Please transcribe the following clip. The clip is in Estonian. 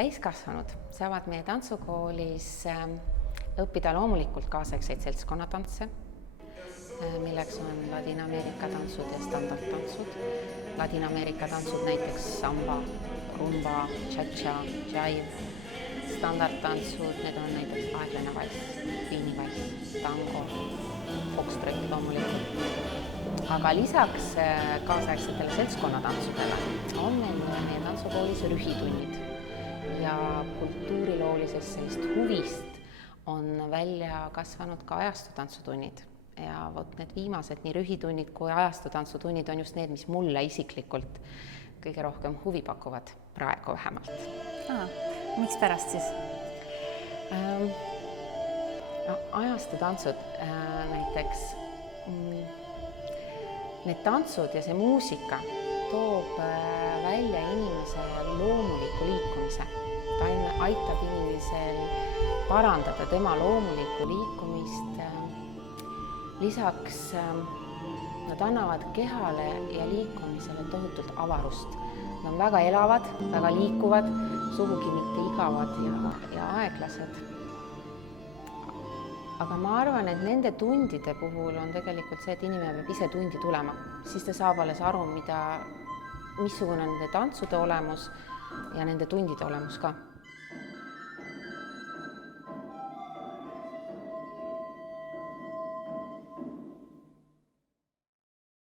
täiskasvanud saavad meie tantsukoolis õppida loomulikult kaasaegseid seltskonnatantse, milleks on Ladina-Ameerika tantsud ja standardtantsud. Ladina-Ameerika tantsud näiteks samba, rumba, cha-cha, jive. Standardtantsud, need on näiteks aeglane valss, viinivalss, tango, foxtrot loomulikult. Aga lisaks kaasaegsetele seltskonnatantsudele on meil meie tantsukoolis rühitunnid ja kultuuriloolisest sellist huvist on välja kasvanud ka ajastutantsutunnid. Ja need viimased, nii rühitunnid kui ajastutantsutunnid on just need, mis mulle isiklikult kõige rohkem huvi pakuvad, praegu vähemalt. Miks pärast siis? Ajastutantsud näiteks, need tantsud ja see muusika toob välja inimese loomuliku liikumise. Ta aitab inimesel parandada tema loomulikku liikumist. Lisaks nad annavad kehale ja liikumisele tohutult avarust. Nad on väga elavad, väga liikuvad, sugugi mitte igavad ja aeglased. Aga ma arvan, et nende tundide puhul on tegelikult see, et inimene peab ise tundi tulema. Siis ta saab alles aru, missugune on nende tantsude olemus ja nende tundide olemus ka.